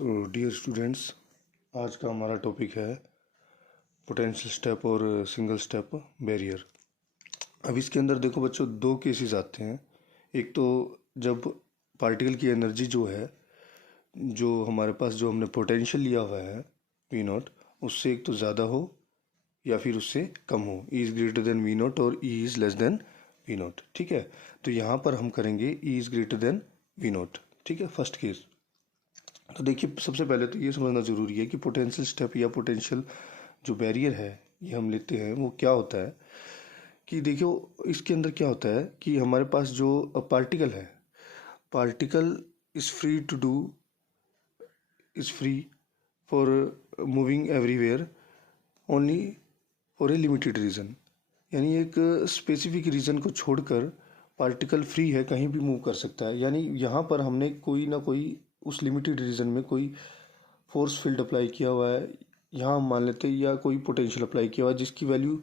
तो dear students, आज का हमारा टॉपिक है पोटेंशियल स्टेप और सिंगल स्टेप बैरियर। अब इसके अंदर देखो बच्चों, दो केसेस आते हैं। एक तो जब पार्टिकल की एनर्जी जो है, जो हमारे पास जो हमने पोटेंशियल लिया हुआ है वी नॉट, उससे एक तो ज़्यादा हो या फिर उससे कम हो। E is greater than V naught और E is less than V naught. ठीक है, तो यहाँ पर हम करेंगे E is greater than V naught. ठीक है, फर्स्ट केस। तो देखिए, सबसे पहले तो ये समझना ज़रूरी है कि पोटेंशियल स्टेप या पोटेंशियल जो बैरियर है ये हम लेते हैं, वो क्या होता है कि देखियो इसके अंदर क्या होता है कि हमारे पास जो पार्टिकल है, particle is free for moving everywhere only for a limited reason. यानी एक स्पेसिफिक रीज़न को छोड़कर पार्टिकल फ्री है, कहीं भी मूव कर सकता है। यानी यहाँ पर हमने कोई ना कोई उस लिमिटेड रीजन में कोई फोर्स फील्ड अप्लाई किया हुआ है, यहाँ हम मान लेते हैं, या कोई पोटेंशियल अप्लाई किया हुआ है जिसकी वैल्यू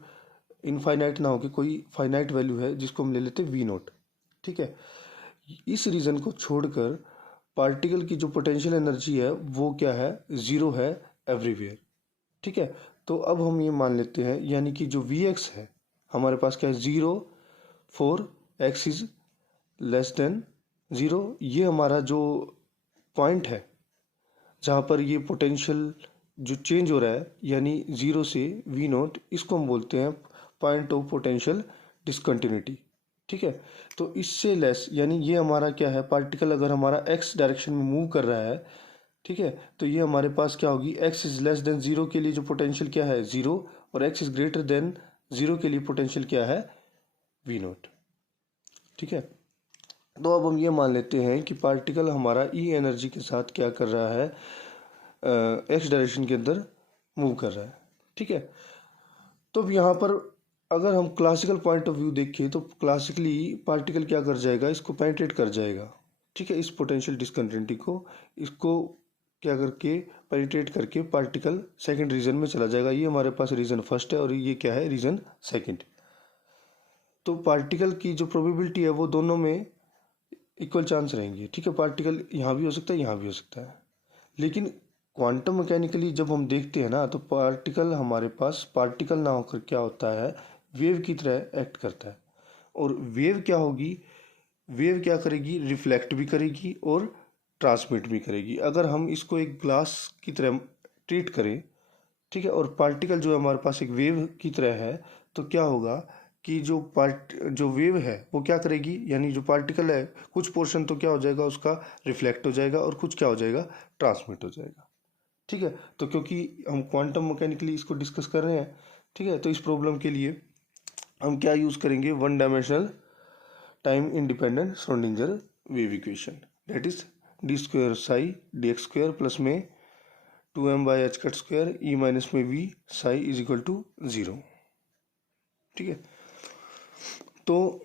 इनफाइनाइट ना होकर कोई फाइनाइट वैल्यू है, जिसको हम ले लेते हैं वी नॉट। ठीक है, इस रीजन को छोड़कर पार्टिकल की जो पोटेंशियल एनर्जी है वो क्या है, ज़ीरो है एवरीवेयर। ठीक है, तो अब हम ये मान लेते हैं, यानी कि जो वी एक्स है हमारे पास क्या है, zero for x is less than zero. ये हमारा जो पॉइंट है जहाँ पर ये पोटेंशियल जो चेंज हो रहा है, यानी ज़ीरो से वी नॉट, इसको हम बोलते हैं पॉइंट ऑफ पोटेंशियल डिसकंटिन्यूटी। ठीक है, तो इससे लेस, यानी ये हमारा क्या है, पार्टिकल अगर हमारा एक्स डायरेक्शन में मूव कर रहा है, ठीक है, तो ये हमारे पास क्या होगी, x is less than zero के लिए जो पोटेंशियल क्या है, ज़ीरो, और x is greater than zero के लिए पोटेंशियल क्या है, वी नॉट। ठीक है, तो अब हम ये मान लेते हैं कि पार्टिकल हमारा ई एनर्जी के साथ क्या कर रहा है, एक्स डायरेक्शन के अंदर मूव कर रहा है। ठीक है, तो अब यहाँ पर अगर हम क्लासिकल पॉइंट ऑफ व्यू देखें तो क्लासिकली पार्टिकल क्या कर जाएगा, इसको पेनिट्रेट कर जाएगा। ठीक है, इस पोटेंशियल डिसकंटिन्यूटी को, इसको क्या करके पेनिट्रेट करके पार्टिकल सेकंड रीजन में चला जाएगा। ये हमारे पास रीजन फर्स्ट है और ये क्या है, रीजन सेकंड। तो पार्टिकल की जो प्रोबेबिलिटी है वो दोनों में इक्वल चांस रहेंगे। ठीक है, पार्टिकल यहाँ भी हो सकता है, यहाँ भी हो सकता है, लेकिन क्वांटम मैकेनिकली जब हम देखते हैं ना, तो पार्टिकल हमारे पास पार्टिकल ना होकर क्या होता है, वेव की तरह एक्ट करता है। और वेव क्या होगी, वेव क्या करेगी, रिफ्लेक्ट भी करेगी और ट्रांसमिट भी करेगी। अगर हम इसको एक ग्लास की तरह ट्रीट करें, ठीक है, और पार्टिकल जो है हमारे पास एक वेव की तरह है, तो क्या होगा कि जो वेव है वो क्या करेगी, यानी जो पार्टिकल है कुछ पोर्शन तो क्या हो जाएगा, उसका रिफ्लेक्ट हो जाएगा और कुछ क्या हो जाएगा, ट्रांसमिट हो जाएगा। ठीक है, तो क्योंकि हम क्वांटम मैकेनिकली इसको डिस्कस कर रहे हैं, ठीक है, तो इस प्रॉब्लम के लिए हम क्या यूज़ करेंगे, one dimensional time independent Schrodinger wave equation, that is d square psi d x square plus में 2m by h cut square E minus में V psi is equal to zero. ठीक है, तो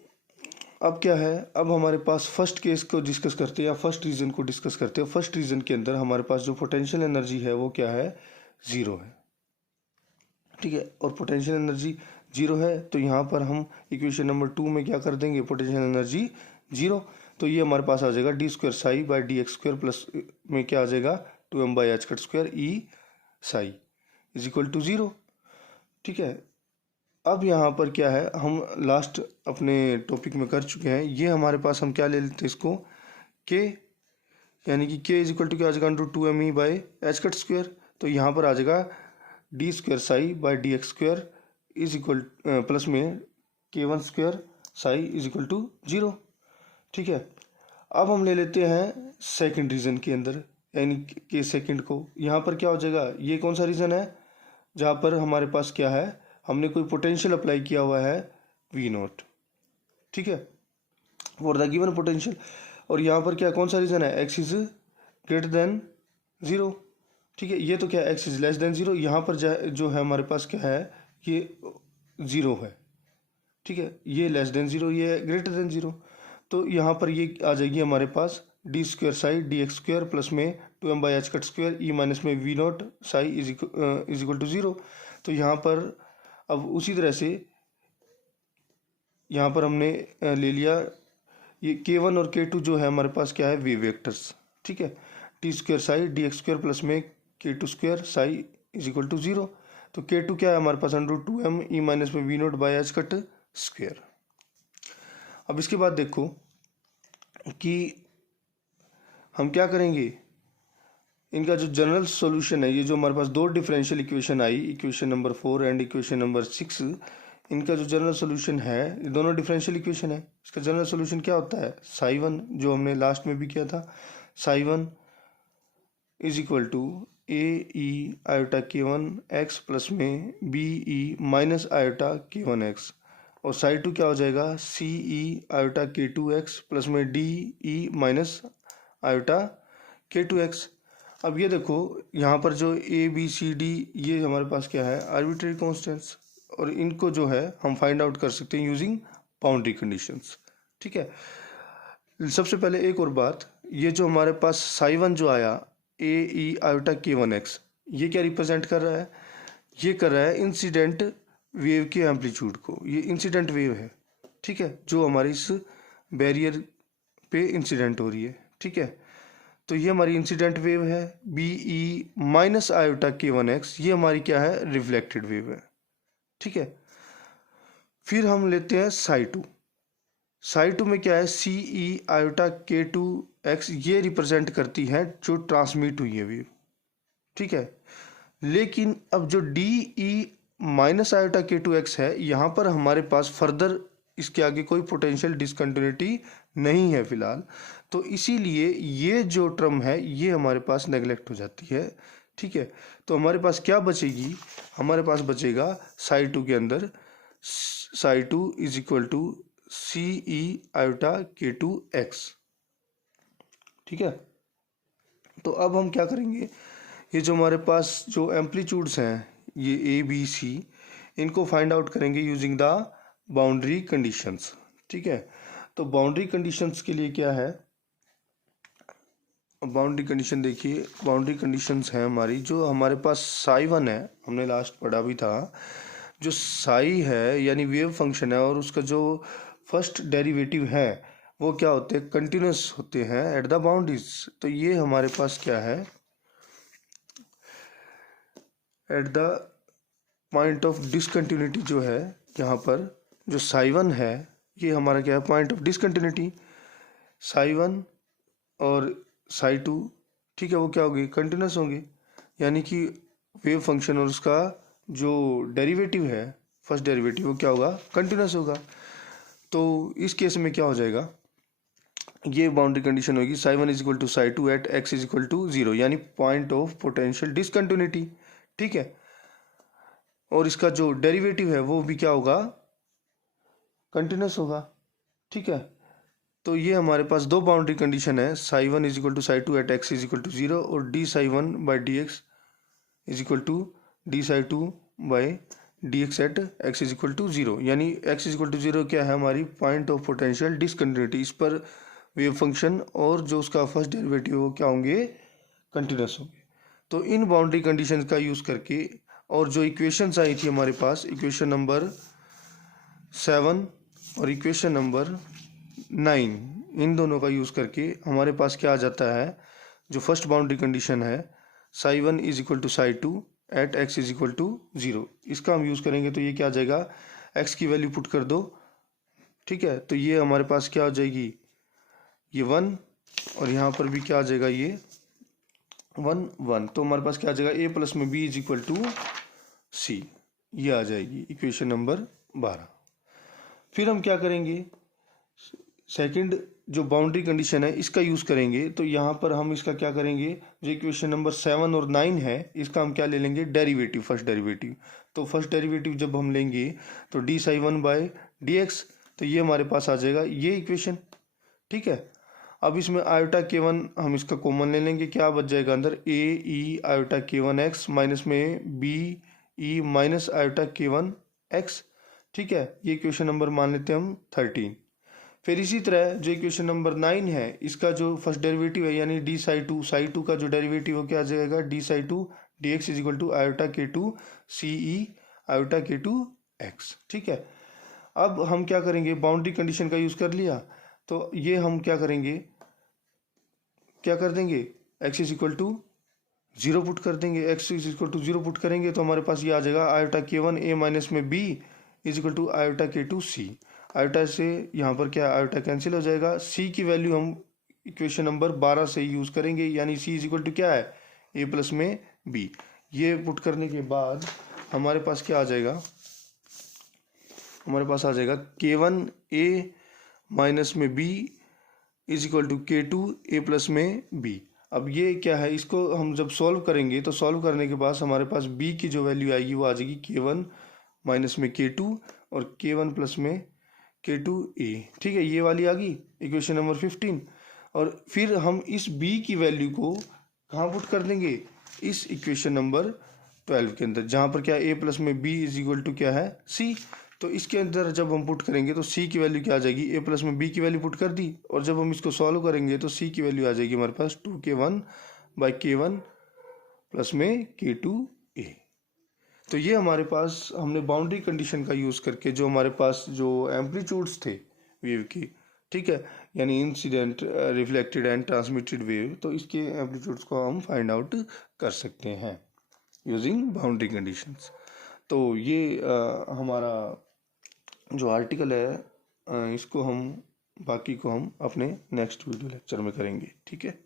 अब क्या है, अब हमारे पास फर्स्ट केस को डिस्कस करते हैं या फर्स्ट रीजन को डिस्कस करते हैं। फर्स्ट रीजन के अंदर हमारे पास जो पोटेंशियल एनर्जी है वो क्या है, ज़ीरो है। ठीक है, और पोटेंशियल एनर्जी जीरो है, तो यहाँ पर हम इक्वेशन नंबर 2 में क्या कर देंगे, पोटेंशियल एनर्जी जीरो। तो ये हमारे पास आ जाएगा d square psi by d x square plus में क्या आ जाएगा, 2m by h cut square E psi is equal to zero. ठीक है, अब यहाँ पर क्या है, हम लास्ट अपने टॉपिक में कर चुके हैं, ये हमारे पास हम क्या ले लेते हैं इसको, के, यानी कि के इज इक्वल टू क्या आ जाएगा, into 2m E by h cut square. तो यहाँ पर आ जाएगा d square psi by d x square is equal plus में k one square psi is equal to zero. ठीक है, अब हम ले लेते हैं सेकंड रीजन के अंदर, यानी के सेकंड को। यहाँ पर क्या हो जाएगा, ये कौन सा रीजन है जहाँ पर हमारे पास क्या है, हमने कोई पोटेंशियल अप्लाई किया हुआ है वी नॉट। ठीक है, फॉर द गिवन पोटेंशियल, और यहाँ पर क्या कौन सा रीजन है, x is greater than zero. ठीक है, ये तो क्या x is less than zero, यहाँ पर जो है हमारे पास क्या है, ये ज़ीरो है। ठीक है, ये लेस देन ज़ीरो, ये ग्रेटर देन ज़ीरो, तो यहाँ पर ये आ जाएगी हमारे पास d square psi d x square plus में 2m by h cut square E minus में V not psi is equal to zero. तो यहाँ पर अब उसी तरह से यहाँ पर हमने ले लिया ये k1 और k2 जो है हमारे पास क्या है, वेव वेक्टर्स। ठीक है, d square psi d x square plus में k two square psi is equal to 0। तो के टू क्या है हमारे पास, √2m ई माइनस में V naught by h cut square. अब इसके बाद देखो कि हम क्या करेंगे, इनका जो जनरल सॉल्यूशन है, ये जो हमारे पास दो differential equation I, equation number 4 and equation number 6, इनका जो जनरल सॉल्यूशन है, ये दोनों डिफरेंशियल इक्वेशन है, इसका जनरल सॉल्यूशन क्या होता है, साई वन, जो हमने लास्ट में भी किया था, psi one is equal to A E iota k one x plus में B E minus iota k one x, और साई टू क्या हो जाएगा, C E iota k two x plus में D E minus iota k two x. अब ये देखो यहाँ पर जो ए बी सी डी ये हमारे पास क्या है, आर्बिट्रेरी कॉन्स्टेंट्स, और इनको जो है हम फाइंड आउट कर सकते हैं यूजिंग बाउंड्री कंडीशंस। ठीक है, सबसे पहले एक और बात, ये जो हमारे पास साई वन जो आया ए E iota k one x, ये क्या रिप्रेजेंट कर रहा है, ये कर रहा है इंसिडेंट वेव के एम्पलीट्यूड को, ये इंसिडेंट वेव है। ठीक है, जो हमारी इस बैरियर पे इंसिडेंट हो रही है। ठीक है, तो ये हमारी इंसिडेंट वेव है, B E minus iota k one x, ये हमारी क्या है, रिफ्लेक्टेड वेव है। ठीक है, फिर हम लेते हैं साई टू, साई टू में क्या है, सी E iota k two x, ये रिप्रेजेंट करती है जो ट्रांसमिट हुई है वेव। ठीक है, लेकिन अब जो D E minus iota k two x है, यहाँ पर हमारे पास फर्दर इसके आगे कोई पोटेंशियल डिसकंटिन्यूटी नहीं है फिलहाल, तो इसीलिए ये जो टर्म है ये हमारे पास नेगलेक्ट हो जाती है। ठीक है, तो हमारे पास क्या बचेगी, हमारे पास बचेगा साई टू के अंदर psi two is equal to C E iota k two x. ठीक है, तो अब हम क्या करेंगे, ये जो हमारे पास जो एम्पलीट्यूड्स हैं ये ए बी सी, इनको फाइंड आउट करेंगे यूजिंग द बाउंड्री कंडीशंस। ठीक है, तो बाउंड्री कंडीशंस के लिए क्या है, बाउंड्री कंडीशन देखिए, बाउंड्री कंडीशंस हैं हमारी, जो हमारे पास साई वन है, हमने लास्ट पढ़ा भी था, जो साई है यानी वेव फंक्शन है, और उसका जो फर्स्ट डेरिवेटिव है वो क्या होते हैं, कंटिन्यूस होते हैं एट द बाउंड्रीज। तो ये हमारे पास क्या है, at the point of discontinuity जो है, यहाँ पर जो साई वन है ये हमारा क्या है, point of discontinuity. Psi one और साई टू, ठीक है, वो क्या होगी, कंटिन्यूस होंगे, यानी कि वेव फंक्शन और उसका जो डेरिवेटिव है, फर्स्ट डेरिवेटिव, वो क्या होगा, कंटिन्यूस होगा। तो इस केस में क्या हो जाएगा, ये बाउंड्री कंडीशन होगी, psi one is equal to psi two at x is equal to 0, यानी पॉइंट ऑफ पोटेंशियल डिसकंटिन्यूटी। ठीक है, और इसका जो डेरिवेटिव है वो भी क्या होगा, कंटिन्यूस होगा। ठीक है, तो ये हमारे पास दो बाउंड्री कंडीशन है, psi one is equal to psi two at x is equal to 0, और d psi one by d x is equal to d psi two by d x at x is equal to 0, यानी x is equal to 0 क्या है, हमारी point of potential discontinuity. इस पर wave function और जो उसका फर्स्ट डेरिवेटिव वो क्या होंगे, कंटिन्यूस होंगे। तो इन बाउंड्री कंडीशन का यूज़ करके, और जो इक्वेशंस आई थी हमारे पास, इक्वेशन नंबर 7 और इक्वेशन नंबर 9, इन दोनों का यूज़ करके हमारे पास क्या आ जाता है, जो फर्स्ट बाउंड्री कंडीशन है, psi one is equal to psi two at x is equal to 0, इसका हम यूज़ करेंगे तो ये क्या आ जाएगा, एक्स की वैल्यू पुट कर दो। ठीक है, तो ये हमारे पास क्या हो जाएगी, ये 1, और यहाँ पर भी क्या आ जाएगा, ये 1 1, तो हमारे पास क्या आ जाएगा, ए प्लस में बी इज इक्वल टू सी, ये आ जाएगी इक्वेशन नंबर 12। फिर हम क्या करेंगे, सेकंड जो बाउंड्री कंडीशन है इसका यूज़ करेंगे, तो यहाँ पर हम इसका क्या करेंगे, जो इक्वेशन नंबर 7 और 9 है, इसका हम क्या ले लेंगे, डेरिवेटिव, फर्स्ट डेरिवेटिव। तो फर्स्ट डेरिवेटिव जब हम लेंगे तो D psi one by D x, तो ये हमारे पास आ जाएगा ये इक्वेशन। ठीक है, अब इसमें आयोटा के वन हम इसका कॉमन ले लेंगे, क्या बच जाएगा अंदर, ए E iota k one x minus में B E minus iota k one x. ठीक है, ये इक्वेशन नंबर मान लेते हैं हम 13। फिर इसी तरह जो इक्वेशन नंबर 9 है, इसका जो फर्स्ट डेरिवेटिव है यानी डी साई टू का जो डेरिवेटिव हो क्या आ जाएगा, d psi two d x is equal to iota k two C E iota k two x. ठीक है, अब हम क्या करेंगे, बाउंड्री कंडीशन का यूज़ कर लिया, तो ये हम क्या करेंगे, क्या कर देंगे, x is equal to 0 put कर देंगे, x is equal to 0 put करेंगे तो हमारे पास ये आ जाएगा आयोटा k1 a माइनस में b is equal to iota k2 c। Iota से यहाँ पर क्या आयोटा कैंसिल हो जाएगा, c की वैल्यू हम इक्वेशन नंबर 12 से यूज करेंगे, यानी c इज इक्वल टू क्या है a प्लस में b। ये पुट करने के बाद हमारे पास क्या आ जाएगा, हमारे पास आ जाएगा k1 a माइनस में b is equal to k2 a plus में b। अब ये क्या है, इसको हम जब सॉल्व करेंगे तो सॉल्व करने के बाद हमारे पास b की जो वैल्यू आएगी वो आ जाएगी k1 माइनस में k2 और k1 प्लस में k2a। ठीक है, ये वाली आ गई इक्वेशन नंबर 15। और फिर हम इस b की वैल्यू को कहाँ पुट कर देंगे, इस इक्वेशन नंबर 12 के अंदर, जहाँ पर क्या a प्लस में b इज इक्वल टू क्या है c। तो इसके अंदर जब हम पुट करेंगे तो c की वैल्यू क्या आ जाएगी, a प्लस में b की वैल्यू पुट कर दी, और जब हम इसको सॉल्व करेंगे तो c की वैल्यू आ जाएगी हमारे पास 2k1 बाई k1 प्लस में k2a। तो ये हमारे पास हमने बाउंड्री कंडीशन का यूज़ करके जो हमारे पास जो एम्पलीट्यूड्स थे वेव के, ठीक है, यानी incident, reflected and transmitted wave, तो इसके एम्पलीट्यूड्स को हम फाइंड आउट कर सकते हैं यूजिंग बाउंड्री कंडीशंस। तो ये हमारा जो आर्टिकल है इसको हम बाकी को हम अपने नेक्स्ट वीडियो लेक्चर में करेंगे, ठीक है।